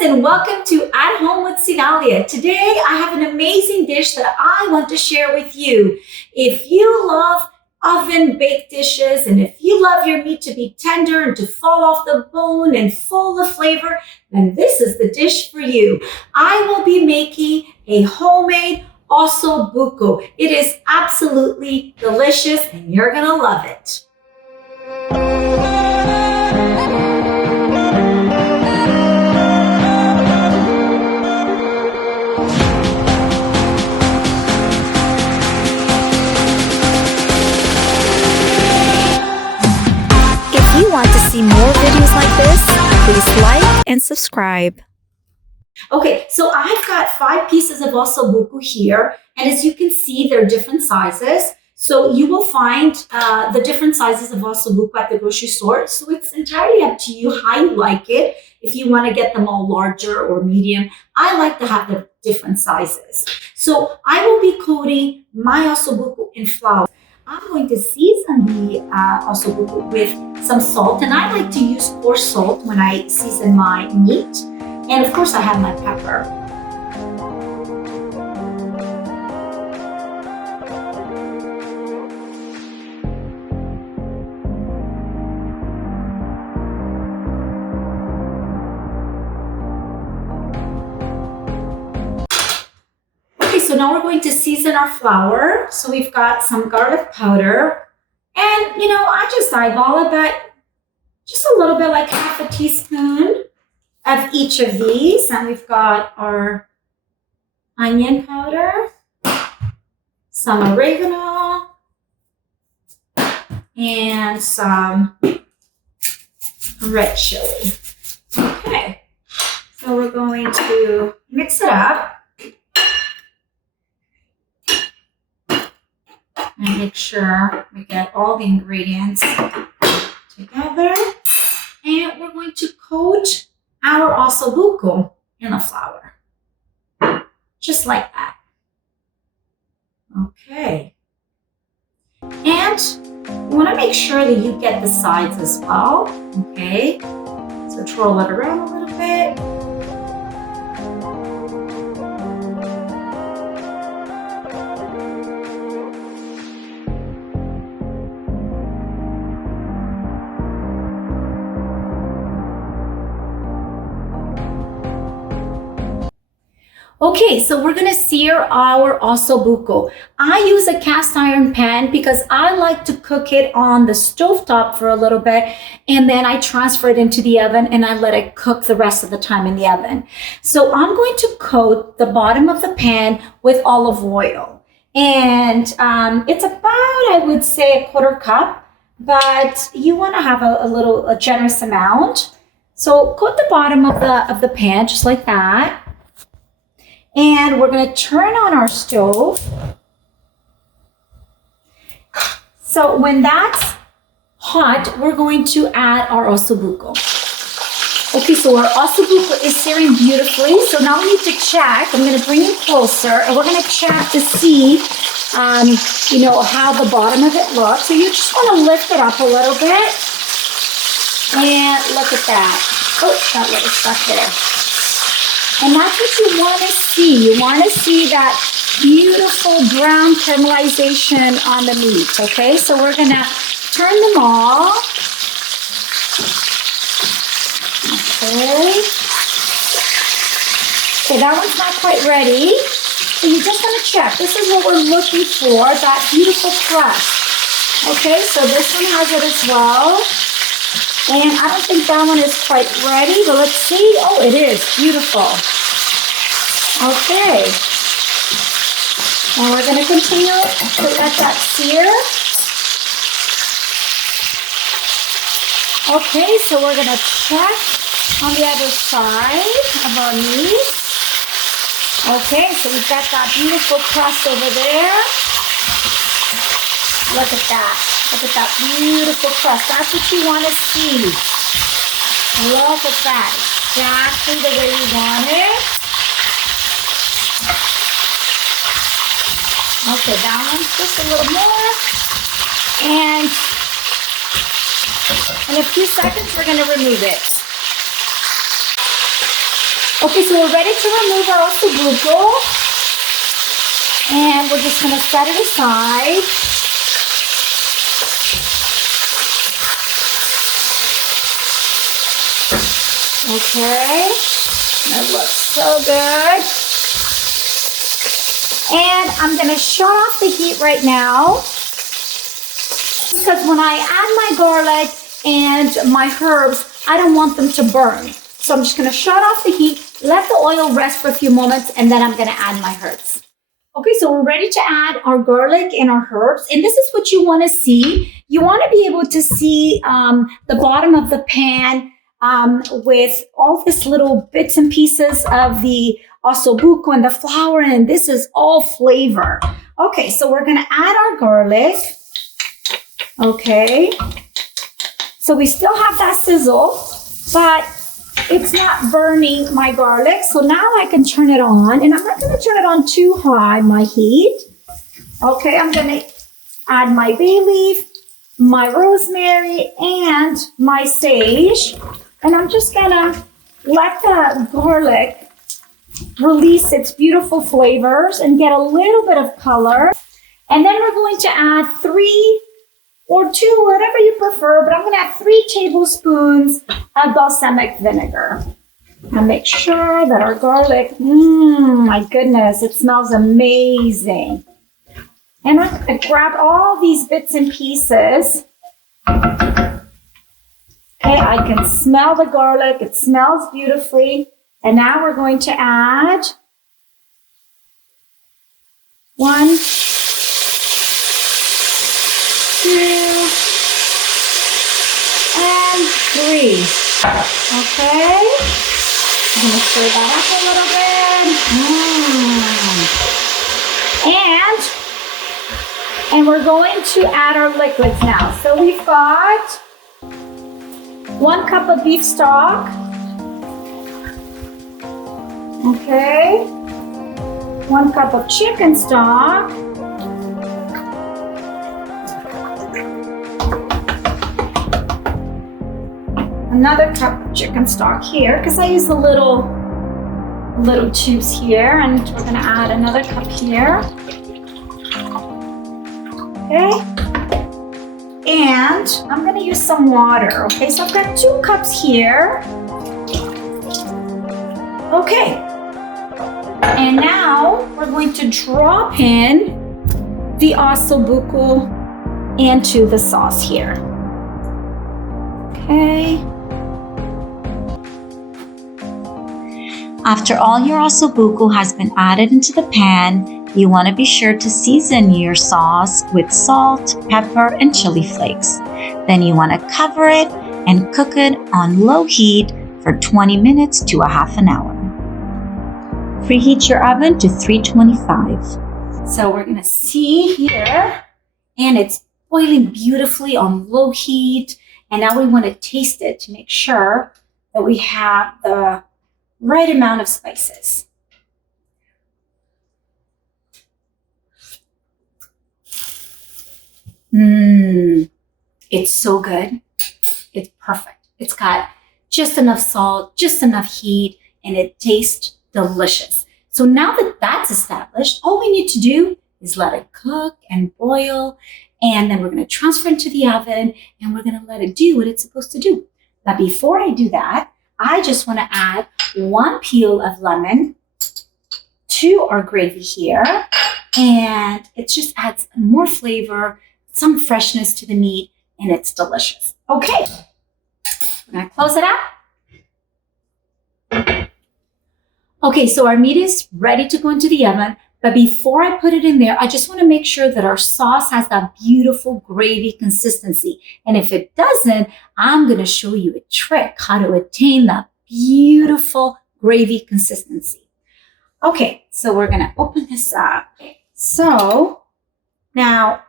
and welcome to At Home with Sinalia. Today I have an amazing dish that I want to share with you. If you love oven baked dishes and if you love your meat to be tender and to fall off the bone and full of flavor, then this is the dish for you. I will be making a homemade ossobocu. It is absolutely delicious and you're gonna love it. If you want to see more videos like this, please like and subscribe. Okay, so I've got 5 pieces of ossobocu here, and as you can see, they're different sizes. So you will find the different sizes of ossobocu at the grocery store. So it's entirely up to you how you like it. If you want to get them all larger or medium, I like to have the different sizes. So I will be coating my ossobocu in flour. I'm going to season the ossobocu with some salt, and I like to use coarse salt when I season my meat. And of course, I have my pepper. So now we're going to season our flour. So we've got some garlic powder, and I just eyeball it, but just a little bit, like half a teaspoon of each of these. And we've got our onion powder, some oregano, and some red chili. Okay, so we're going to mix it up and make sure we get all the ingredients together. And we're going to coat our ossobocu in the flour, just like that. Okay. And you want to make sure that you get the sides as well. Okay. So twirl it around a little bit. Okay, so we're gonna sear our ossobocu. I use a cast iron pan because I like to cook it on the stovetop for a little bit, and then I transfer it into the oven and I let it cook the rest of the time in the oven. So I'm going to coat the bottom of the pan with olive oil. And it's about, I would say, a 1/4 cup, but you wanna have a generous amount. So coat the bottom of the pan just like that. And we're going to turn on our stove. So when that's hot, we're going to add our ossobocu. Okay, so our ossobocu is searing beautifully. So now we need to check. I'm going to bring it closer, and we're going to check to see, how the bottom of it looks. So you just want to lift it up a little bit. And look at that. Oh, that little stuck there. And that's what you want to see. You want to see that beautiful brown caramelization on the meat, okay? So we're going to turn them all. Okay. Okay, that one's not quite ready. So you just want to check. This is what we're looking for, that beautiful crust. Okay, so this one has it as well. And I don't think that one is quite ready, but let's see. Oh, it is. Beautiful. Okay. And we're going to continue to let that sear. Okay, so we're going to check on the other side of our meat. Okay, so we've got that beautiful crust over there. Look at that. Look at that beautiful crust. That's what you want to see. Look at that. Exactly the way you want it. Okay, that one's just a little more. And in a few seconds, we're going to remove it. Okay, so we're ready to remove our ossobuco. And we're just gonna set it aside. Okay, that looks so good. And I'm gonna shut off the heat right now because when I add my garlic and my herbs, I don't want them to burn. So I'm just gonna shut off the heat, let the oil rest for a few moments, and then I'm gonna add my herbs. Okay, so we're ready to add our garlic and our herbs, and this is what you wanna see. You wanna be able to see the bottom of the pan with all this little bits and pieces of the ossobuco and the flour, and this is all flavor. Okay, so we're gonna add our garlic. Okay, so we still have that sizzle, but it's not burning my garlic. So now I can turn it on, and I'm not gonna turn it on too high, my heat. Okay, I'm gonna add my bay leaf, my rosemary, and my sage. And I'm just gonna let the garlic release its beautiful flavors and get a little bit of color. And then we're going to add 3 or 2, whatever you prefer, but I'm gonna add 3 tablespoons of balsamic vinegar. And make sure that our garlic, my goodness, it smells amazing. And I'm gonna grab all these bits and pieces. Okay, I can smell the garlic, it smells beautifully. And now we're going to add 1, 2, and 3. Okay, I'm going to stir that up a little bit. And we're going to add our liquids now. So we've got 1 cup of beef stock. Okay. 1 cup of chicken stock. Another cup of chicken stock here, because I use the little tubes here, and we're gonna add another cup here. Okay. And I'm gonna use some water. Okay, so I've got 2 cups here. Okay. And now we're going to drop in the ossobuco into the sauce here. Okay. After all your ossobuco has been added into the pan, you want to be sure to season your sauce with salt, pepper, and chili flakes. Then you want to cover it and cook it on low heat for 20 minutes to a half an hour. Preheat your oven to 325. So we're gonna see here, and it's boiling beautifully on low heat. And now we want to taste it to make sure that we have the right amount of spices. It's so good. It's perfect. It's got just enough salt, just enough heat, and it tastes delicious. So now that that's established, all we need to do is let it cook and boil, and then we're going to transfer it to the oven, and we're going to let it do what it's supposed to do. But before I do that, I just want to add 1 peel of lemon to our gravy here, and it just adds more flavor, some freshness to the meat, and it's delicious. Okay, we're going to close it out. Okay, so our meat is ready to go into the oven, but before I put it in there, I just want to make sure that our sauce has that beautiful gravy consistency. And if it doesn't, I'm going to show you a trick how to attain that beautiful gravy consistency. Okay, so we're going to open this up. So now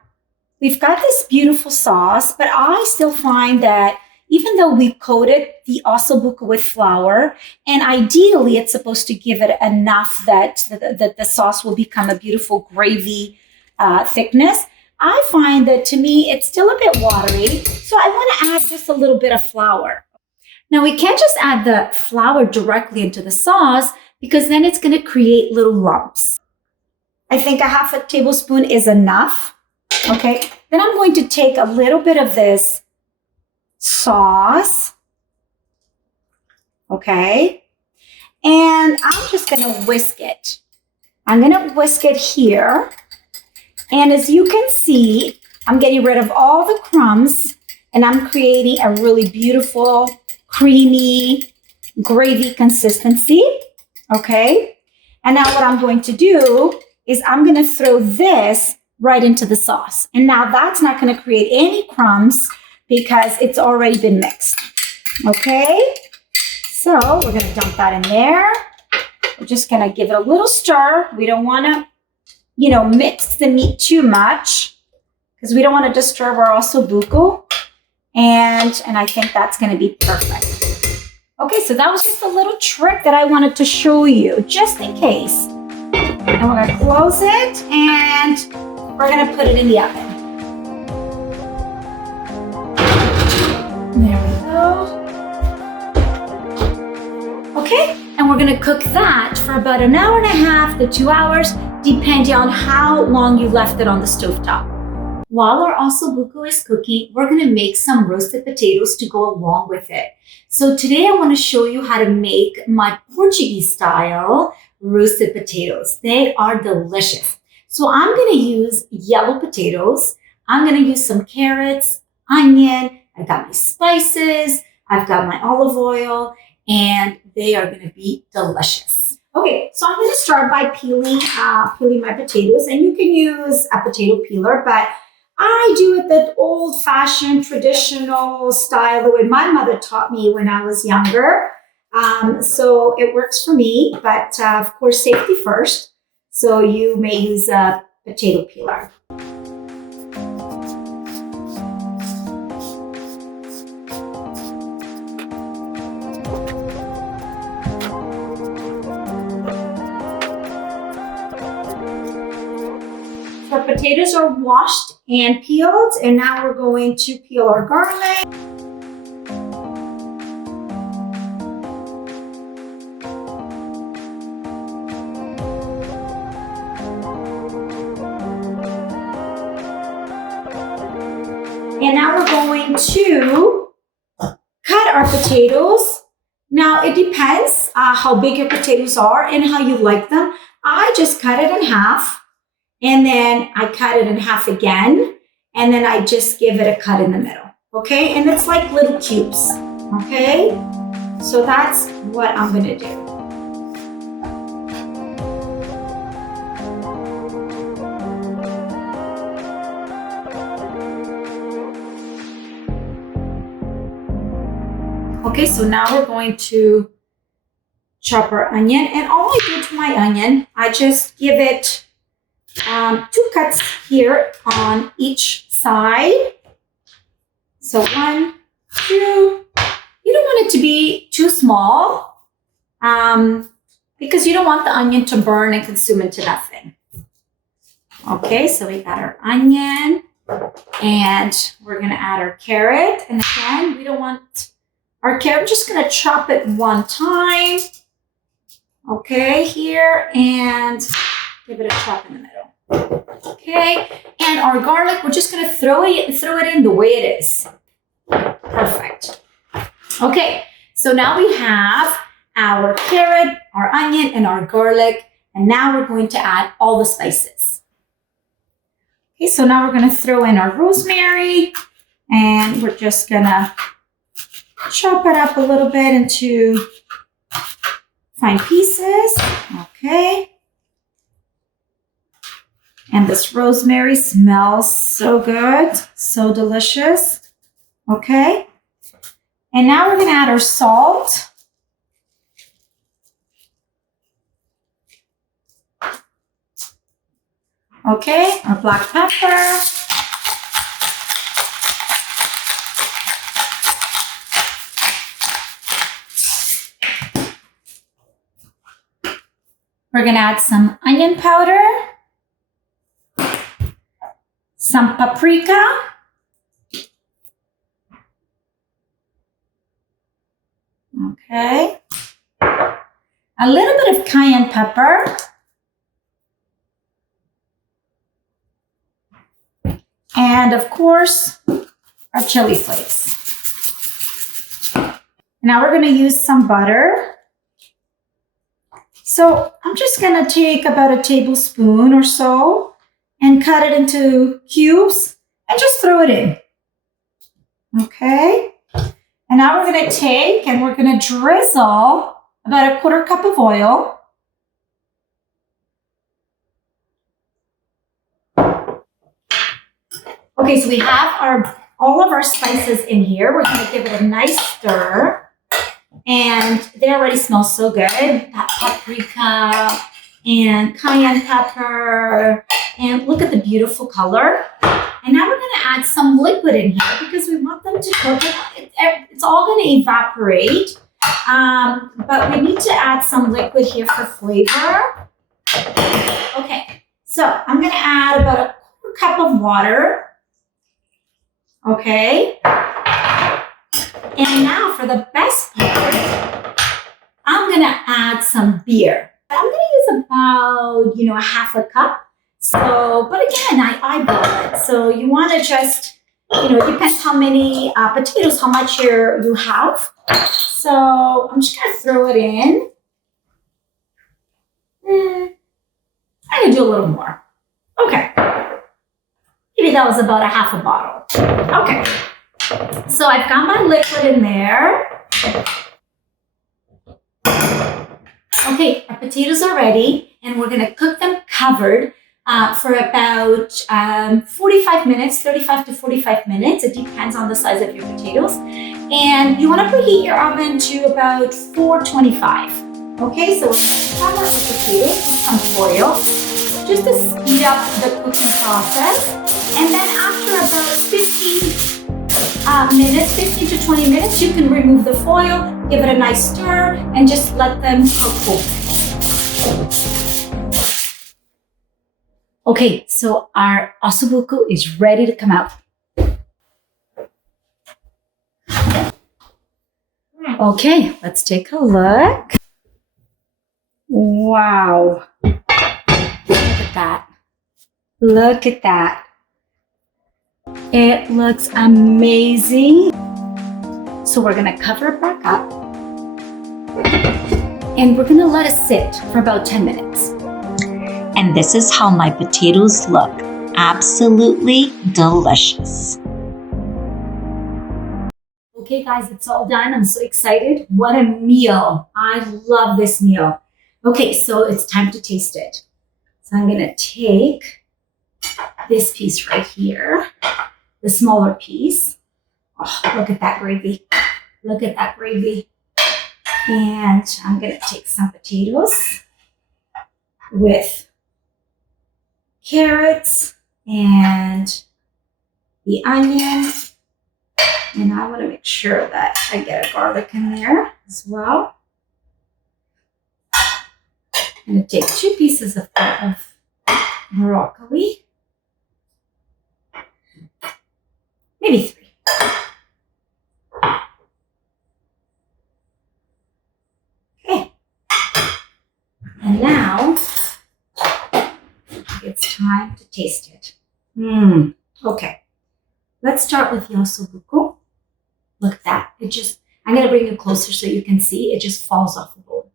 we've got this beautiful sauce, but I still find that even though we coated the ossobuco with flour, and ideally it's supposed to give it enough that the sauce will become a beautiful gravy thickness, I find that to me it's still a bit watery, so I want to add just a little bit of flour. Now we can't just add the flour directly into the sauce because then it's going to create little lumps. I think a half a tablespoon is enough. Okay, then I'm going to take a little bit of this sauce. Okay, and I'm just going to whisk it. I'm going to whisk it here. And as you can see, I'm getting rid of all the crumbs and I'm creating a really beautiful, creamy gravy consistency. Okay, and now what I'm going to do is I'm going to throw this right into the sauce. And now that's not going to create any crumbs because it's already been mixed. Okay, so we're going to dump that in there. We're just going to give it a little stir. We don't want to, mix the meat too much because we don't want to disturb our ossobuco. And I think that's going to be perfect. Okay, so that was just a little trick that I wanted to show you just in case. And we're going to close it and we're going to put it in the oven. There we go. Okay, and we're going to cook that for about 1.5 hours to 2 hours, depending on how long you left it on the stovetop. While our ossobuco is cooking, we're going to make some roasted potatoes to go along with it. So today I want to show you how to make my Portuguese style roasted potatoes. They are delicious. So I'm going to use yellow potatoes. I'm going to use some carrots, onion. I've got my spices. I've got my olive oil, and they are going to be delicious. Okay, so I'm going to start by peeling my potatoes, and you can use a potato peeler, but I do it the old-fashioned, traditional style, the way my mother taught me when I was younger. So it works for me, but of course, safety first. So you may use a potato peeler. Our potatoes are washed and peeled, and now we're going to peel our garlic. And now we're going to cut our potatoes. Now it depends how big your potatoes are and how you like them. I just cut it in half, and then I cut it in half again, and then I just give it a cut in the middle. Okay, and it's like little cubes. Okay, so that's what I'm gonna do. Okay, so now we're going to chop our onion, and all I do to my onion, I just give it 2 cuts here on each side. So 1, 2. You don't want it to be too small because you don't want the onion to burn and consume into nothing. Okay, so we got our onion, and we're gonna add our carrot. And again, we don't want our carrot. I'm just gonna chop it one time. Okay, here, and give it a chop in the middle. Okay, and our garlic, we're just gonna throw it in the way it is. Perfect. Okay, so now we have our carrot, our onion, and our garlic, and now we're going to add all the spices. Okay, so now we're gonna throw in our rosemary, and we're just gonna chop it up a little bit into fine pieces. Okay. And this rosemary smells so good, so delicious. Okay. And now we're going to add our salt. Okay, our black pepper. We're going to add some onion powder, some paprika, Okay. A little bit of cayenne pepper. And of course, our chili flakes. Now we're going to use some butter. So I'm just going to take about a tablespoon or so and cut it into cubes and just throw it in. Okay. And now we're going to take and we're going to drizzle about a 1/4 cup of oil. Okay, so we have all of our spices in here. We're going to give it a nice stir. And they already smell so good. That paprika and cayenne pepper. And look at the beautiful color. And now we're going to add some liquid in here because we want them to cook. It's all going to evaporate. But we need to add some liquid here for flavor. Okay, so I'm going to add about a 1/4 cup of water. Okay. And now for the best part, I'm going to add some beer. I'm going to use about, a 1/2 cup. So, but again, I eyeball it. So you want to just, it depends how many potatoes, how much you have. So I'm just going to throw it in. I'm going to do a little more. Okay. Maybe that was about a 1/2 bottle. Okay. So I've got my liquid in there. Okay, our potatoes are ready and we're going to cook them covered for about 45 minutes, 35 to 45 minutes. It depends on the size of your potatoes. And you want to preheat your oven to about 425. Okay, so we're going to cover our potatoes with some foil just to speed up the cooking process. And then after about 15 to 20 minutes, you can remove the foil, give it a nice stir, and just let them cook open. Okay, so our ossobocu is ready to come out. Okay, let's take a look. Wow. Look at that. Look at that. It looks amazing. So we're gonna cover it back up and we're gonna let it sit for about 10 minutes. And this is how my potatoes look. Absolutely delicious. Okay guys, it's all done. I'm so excited. What a meal. I love this meal. Okay, so it's time to taste it. So I'm gonna take this piece right here, the smaller piece. Oh, look at that gravy. Look at that gravy. And I'm gonna take some potatoes with carrots and the onion. And I want to make sure that I get a garlic in there as well. I'm going to take 2 pieces of broccoli. Maybe 3. Okay. And now it's time to taste it. Okay. Let's start with the ossobocu. Look at that. I'm going to bring you closer so you can see. It just falls off the bowl.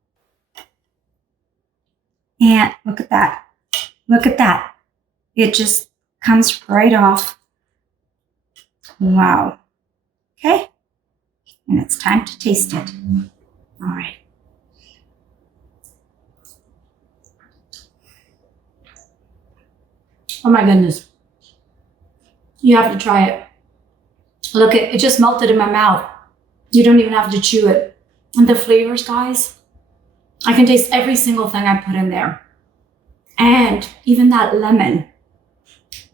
And look at that. Look at that. It just comes right off. Wow. Okay. And it's time to taste it. All right. Oh my goodness. You have to try it. Look, it just melted in my mouth. You don't even have to chew it. And the flavors, guys, I can taste every single thing I put in there. And even that lemon,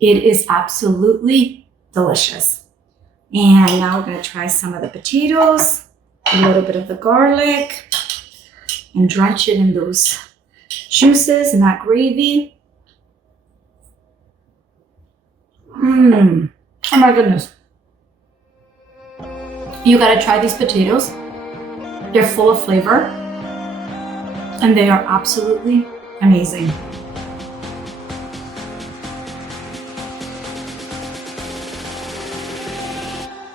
it is absolutely delicious. And now we're going to try some of the potatoes, a little bit of the garlic, and drench it in those juices and that gravy. Oh my goodness. You gotta try these potatoes. They're full of flavor and they are absolutely amazing.